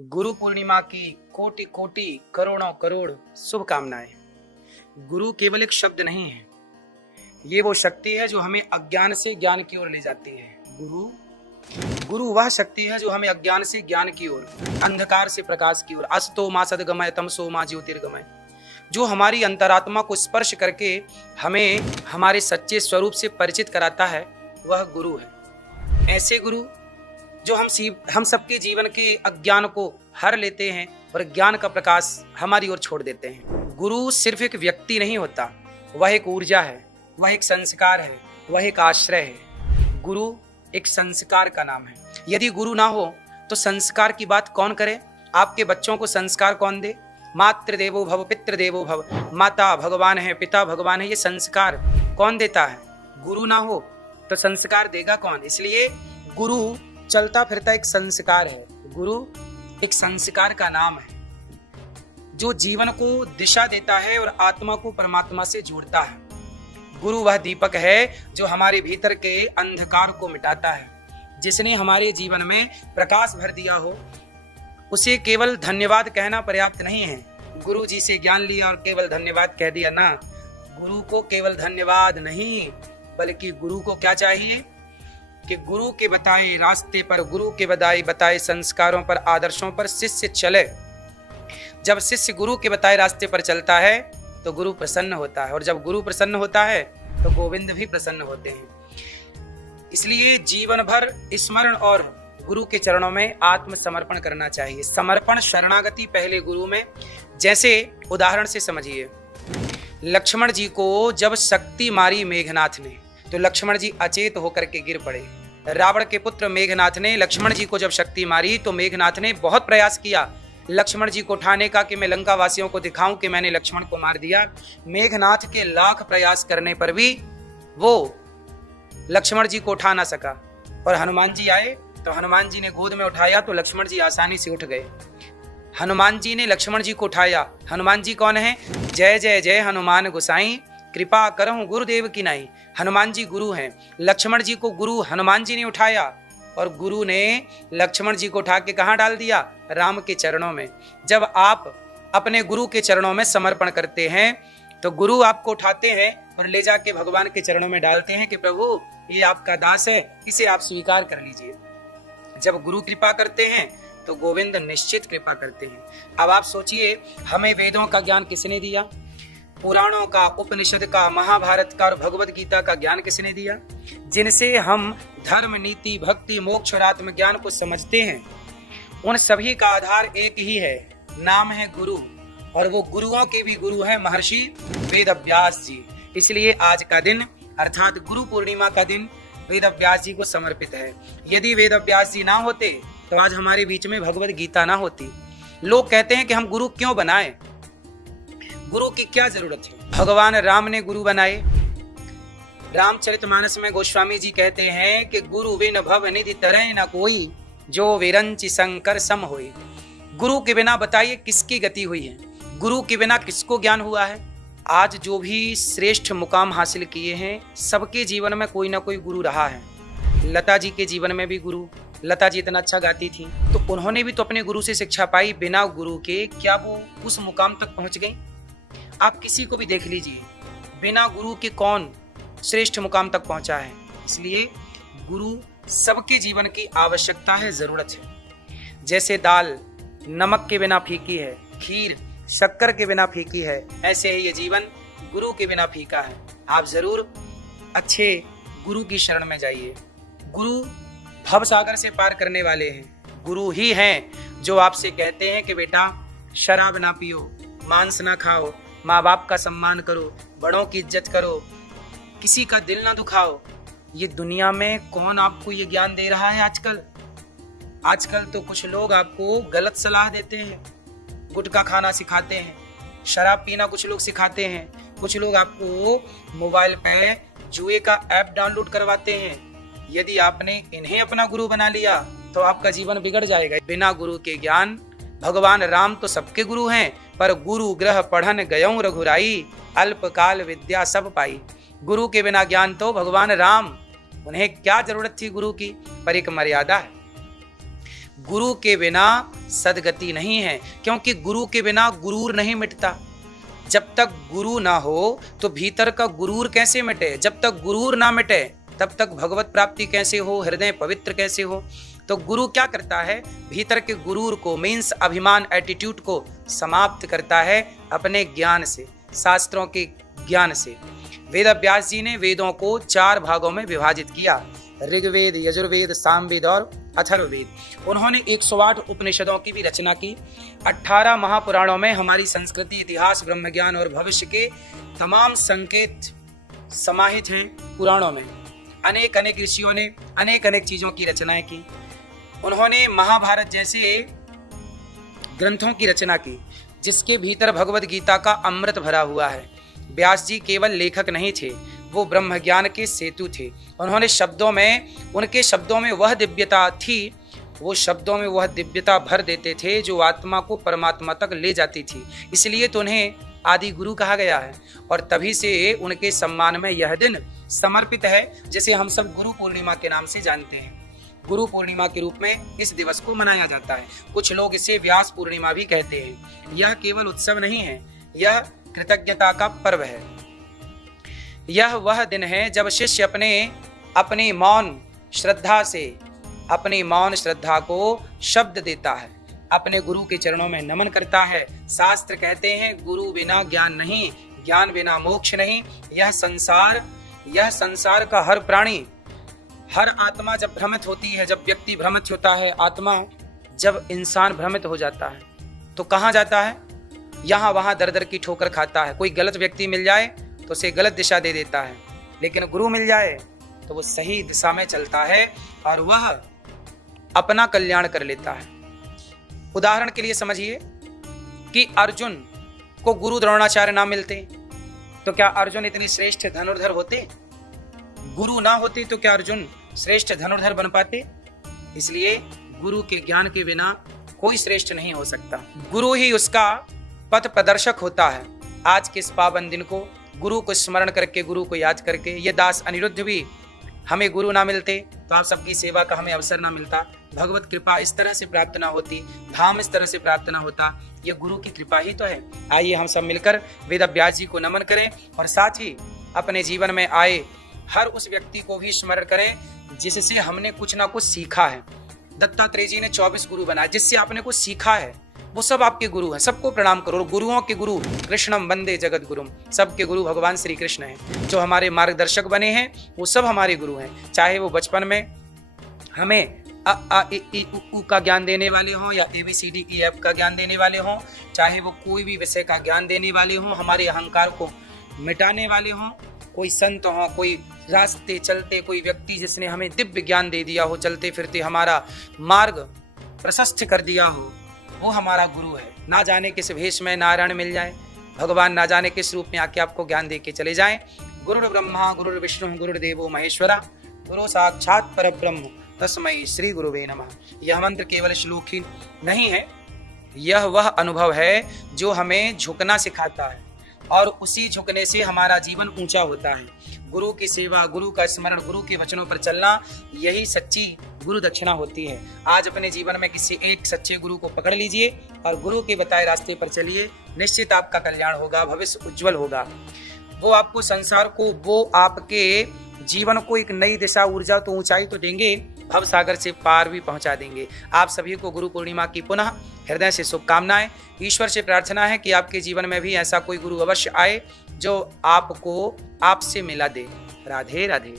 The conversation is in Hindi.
गुरु पूर्णिमा की कोटि कोटि करोड़ों करोड़ शुभकामनाएं। गुरु केवल एक शब्द नहीं है, ये वो शक्ति है जो हमें अज्ञान से ज्ञान की ओर ले जाती है। गुरु वह शक्ति है जो हमें अज्ञान से ज्ञान की ओर, अंधकार से प्रकाश की ओर, अस्तो मा सद्गमय तमसो मा ज्योतिर्गमय, जो हमारी अंतरात्मा को स्पर्श करके हमें हमारे सच्चे स्वरूप से परिचित कराता है, वह गुरु है। ऐसे गुरु जो हम सबके जीवन के अज्ञान को हर लेते हैं और ज्ञान का प्रकाश हमारी ओर छोड़ देते हैं। गुरु सिर्फ एक व्यक्ति नहीं होता, वह एक ऊर्जा है, वह एक संस्कार है, वह एक आश्रय है। गुरु एक संस्कार का नाम है। यदि गुरु ना हो तो संस्कार की बात कौन करे? आपके बच्चों को संस्कार कौन दे? मातृ देवो भव, पितृ देवो भव, माता भगवान है, पिता भगवान है, ये संस्कार कौन देता है? गुरु ना हो तो संस्कार देगा कौन? इसलिए गुरु चलता फिरता एक संस्कार है। गुरु एक संस्कार का नाम है जो जीवन को दिशा देता है और आत्मा को परमात्मा से जोड़ता है। गुरु वह दीपक है जो हमारे भीतर के अंधकार को मिटाता है। जिसने हमारे जीवन में प्रकाश भर दिया हो, उसे केवल धन्यवाद कहना पर्याप्त नहीं है। गुरु जी से ज्ञान लिया और केवल धन्यवाद कह दिया ना, गुरु को केवल धन्यवाद नहीं, बल्कि गुरु को क्या चाहिए कि गुरु के बताए रास्ते पर, गुरु के बताए संस्कारों पर, आदर्शों पर शिष्य चले। जब शिष्य गुरु के बताए रास्ते पर चलता है तो गुरु प्रसन्न होता है, और जब गुरु प्रसन्न होता है तो गोविंद भी प्रसन्न होते हैं। इसलिए जीवन भर स्मरण और गुरु के चरणों में आत्मसमर्पण करना चाहिए। समर्पण, शरणागति पहले गुरु में। जैसे उदाहरण से समझिए, लक्ष्मण जी को जब शक्ति मारी मेघनाथ ने तो लक्ष्मण जी अचेत होकर के गिर पड़े। रावण के पुत्र मेघनाथ ने लक्ष्मण जी को जब शक्ति मारी तो मेघनाथ ने बहुत प्रयास किया लक्ष्मण जी को उठाने का, कि मैं लंका वासियों को दिखाऊं कि मैंने लक्ष्मण को मार दिया। मेघनाथ के लाख प्रयास करने पर भी वो लक्ष्मण जी को उठा ना सका, और हनुमान जी आए तो हनुमान जी ने गोद में उठाया तो लक्ष्मण जी आसानी से उठ गए। हनुमान जी ने लक्ष्मण जी को उठाया। हनुमान जी कौन है? जय जय जय हनुमान गोसाई, कृपा करहूं गुरुदेव की नाई। हनुमान जी गुरु हैं। लक्ष्मण जी को गुरु हनुमान जी ने उठाया, और गुरु ने लक्ष्मण जी को उठा के कहाँ डाल दिया? राम के चरणों में। जब आप अपने गुरु के चरणों में समर्पण करते हैं तो गुरु आपको उठाते हैं और ले जाके भगवान के चरणों में डालते हैं कि प्रभु ये आपका दास है, इसे आप स्वीकार कर लीजिए। जब गुरु कृपा करते हैं तो गोविंद निश्चित कृपा करते हैं। अब आप सोचिए, हमें वेदों का ज्ञान किसने दिया? पुराणों का, उपनिषद का, महाभारत का और भगवद गीता का ज्ञान किसने दिया? जिनसे हम धर्म, नीति, भक्ति, मोक्ष और आत्मज्ञान को समझते हैं, उन सभी का आधार एक ही है, नाम है गुरु। और वो गुरुओं के भी गुरु हैं महर्षि वेदव्यास जी। इसलिए आज का दिन अर्थात गुरु पूर्णिमा का दिन वेदव्यास जी को समर्पित है। यदि वेदव्यास जी ना होते तो आज हमारे बीच में भगवद गीता ना होती। लोग कहते हैं कि हम गुरु क्यों बनाए, गुरु की क्या जरूरत है? भगवान राम ने गुरु बनाए। रामचरितमानस में गोस्वामी जी कहते हैं कि गुरु बिन भव निधि तरह न कोई, जो विरंचि शंकर सम होई। गुरु के बिना बताइए किसकी गति हुई है? गुरु के बिना किसको ज्ञान हुआ है? आज जो भी श्रेष्ठ मुकाम हासिल किए हैं, सबके जीवन में कोई ना कोई गुरु रहा है। लता जी के जीवन में भी गुरु, लता जी इतना अच्छा गाती थी तो उन्होंने भी तो अपने गुरु से शिक्षा पाई। बिना गुरु के क्या वो उस मुकाम तक पहुंच गई? आप किसी को भी देख लीजिए, बिना गुरु के कौन श्रेष्ठ मुकाम तक पहुंचा है। इसलिए गुरु सबके जीवन की आवश्यकता है, जरूरत है। जैसे दाल नमक के बिना फीकी है, खीर शक्कर के बिना फीकी है, ऐसे ही ये जीवन गुरु के बिना फीका है। आप जरूर अच्छे गुरु की शरण में जाइए। गुरु भव सागर से पार करने वाले हैं। गुरु ही हैं जो आपसे कहते हैं कि बेटा शराब ना पियो, मांस ना खाओ, माँ बाप का सम्मान करो, बड़ों की इज्जत करो, किसी का दिल ना दुखाओ। ये दुनिया में कौन आपको ये ज्ञान दे रहा है आजकल? आजकल तो कुछ लोग आपको गलत सलाह देते हैं, गुटखा खाना सिखाते हैं, शराब पीना कुछ लोग सिखाते हैं, कुछ लोग आपको मोबाइल पे जुए का ऐप डाउनलोड करवाते हैं। यदि आपने इन्हें अपना गुरु बना लिया तो आपका जीवन बिगड़ जाएगा। बिना गुरु के ज्ञान, भगवान राम तो सबके गुरु हैं, पर गुरु ग्रह पढ़न गयऊं रघुराई, अल्पकाल विद्या सब पाई। गुरु के बिना ज्ञान तो भगवान राम, उन्हें क्या जरूरत थी गुरु की? पर एक मर्यादा है। गुरु के बिना सदगति नहीं है, क्योंकि गुरु के बिना गुरूर नहीं मिटता। जब तक गुरु ना हो तो भीतर का गुरूर कैसे मिटे? जब तक गुरूर ना मिटे तब तक भगवत प्राप्ति कैसे हो, हृदय पवित्र कैसे हो? तो गुरु क्या करता है? भीतर के गुरूर को, मीन्स अभिमान, एटीट्यूड को समाप्त करता है अपने ज्ञान से, शास्त्रों के ज्ञान से। वेद व्यास जी ने वेदों को 4 भागों में विभाजित किया, ऋग्वेद, यजुर्वेद, सामवेद और अथर्ववेद। उन्होंने 108 उपनिषदों की भी रचना की। 18 महापुराणों में हमारी संस्कृति, इतिहास, ब्रह्म ज्ञान और भविष्य के तमाम संकेत समाहित हैं पुराणों में। अनेक अनेक ऋषियों ने अनेक अनेक चीजों की रचनाएं की। उन्होंने महाभारत जैसे ग्रंथों की रचना की, जिसके भीतर भगवत गीता का अमृत भरा हुआ है। व्यास जी केवल लेखक नहीं थे, वो ब्रह्म ज्ञान के सेतु थे। उन्होंने शब्दों में, उनके शब्दों में वह दिव्यता थी, वो शब्दों में वह दिव्यता भर देते थे जो आत्मा को परमात्मा तक ले जाती थी। इसलिए तो उन्हें आदि गुरु कहा गया है, और तभी से उनके सम्मान में यह दिन समर्पित है, जिसे हम सब गुरु पूर्णिमा के नाम से जानते हैं। गुरु पूर्णिमा के रूप में इस दिवस को मनाया जाता है। कुछ लोग इसे व्यास पूर्णिमा भी कहते हैं। यह केवल उत्सव नहीं है, यह कृतज्ञता का पर्व है। यह वह दिन है जब शिष्य अपनी मौन श्रद्धा को शब्द देता है, अपने गुरु के चरणों में नमन करता है। शास्त्र कहते हैं गुरु बिना ज्ञान नहीं, ज्ञान बिना मोक्ष नहीं। यह संसार का हर प्राणी, हर आत्मा जब भ्रमित होती है, जब व्यक्ति भ्रमित होता है, आत्मा जब इंसान भ्रमित हो जाता है तो कहाँ जाता है? यहाँ वहाँ दर दर की ठोकर खाता है। कोई गलत व्यक्ति मिल जाए तो उसे गलत दिशा दे देता है, लेकिन गुरु मिल जाए तो वो सही दिशा में चलता है और वह अपना कल्याण कर लेता है। उदाहरण के लिए समझिए कि अर्जुन को गुरु द्रोणाचार्य ना मिलते तो क्या अर्जुन इतनी श्रेष्ठ धनुर्धर होते? गुरु ना होते तो क्या अर्जुन श्रेष्ठ धनुर्धर बन पाते? इसलिए गुरु के ज्ञान के बिना कोई श्रेष्ठ नहीं हो सकता। गुरु ही उसका पथ प्रदर्शक होता है। आज के इस पावन दिन को गुरु को स्मरण करके, गुरु को याद करके, ये दास अनिरुद्ध भी हमें गुरु ना मिलते तो आप सबकी सेवा का हमें अवसर ना मिलता, भगवत कृपा इस तरह से प्राप्त ना होती, धाम इस तरह से प्राप्त ना होता। ये गुरु की कृपा ही तो है। आइए हम सब मिलकर वेद व्यास जी को नमन करें और साथ ही अपने जीवन में आए हर उस व्यक्ति को भी स्मरण करें जिससे हमने कुछ ना कुछ सीखा है। दत्तात्रेय जी ने 24 गुरु बनाए, जिससे आपने कुछ सीखा है वो सब आपके गुरु हैं। सबको प्रणाम करो। गुरुओं के गुरु कृष्णम वंदे जगत गुरुम, सबके गुरु भगवान श्री कृष्ण हैं। जो हमारे मार्गदर्शक बने हैं वो सब हमारे गुरु हैं। चाहे वो बचपन में हमें अ आ इ ई उ ऊ का ज्ञान देने वाले हों या ABCDEF का ज्ञान देने वाले हों, चाहे वो कोई भी विषय का ज्ञान देने वाले हों, हमारे अहंकार को मिटाने वाले हों, कोई संत हो, कोई रास्ते चलते कोई व्यक्ति जिसने हमें दिव्य ज्ञान दे दिया हो, चलते फिरते हमारा मार्ग प्रशस्त कर दिया हो, वो हमारा गुरु है। ना जाने किस भेष में नारायण मिल जाए, भगवान ना जाने किस रूप में आके आपको ज्ञान दे के चले जाएं। गुरुर् ब्रह्मा गुरुर्विष्णु गुरुर्देवो महेश्वरा, गुरु साक्षात परब्रह्म तस्मै श्री गुरुवे नमः। यह मंत्र केवल श्लोक ही नहीं है, यह वह अनुभव है जो हमें झुकना सिखाता है और उसी झुकने से हमारा जीवन ऊंचा होता है। गुरु की सेवा, गुरु का स्मरण, गुरु के वचनों पर चलना, यही सच्ची गुरु दक्षिणा होती है। आज अपने जीवन में किसी एक सच्चे गुरु को पकड़ लीजिए और गुरु के बताए रास्ते पर चलिए, निश्चित आपका कल्याण होगा, भविष्य उज्जवल होगा। वो आपको संसार को, वो आपके जीवन को एक नई दिशा, ऊर्जा तो ऊंचाई तो देंगे, भव सागर से पार भी पहुंचा देंगे। आप सभी को गुरु पूर्णिमा की पुनः हृदय से शुभकामनाएं। ईश्वर से प्रार्थना है कि आपके जीवन में भी ऐसा कोई गुरु अवश्य आए जो आपको आपसे मिला दे। राधे राधे।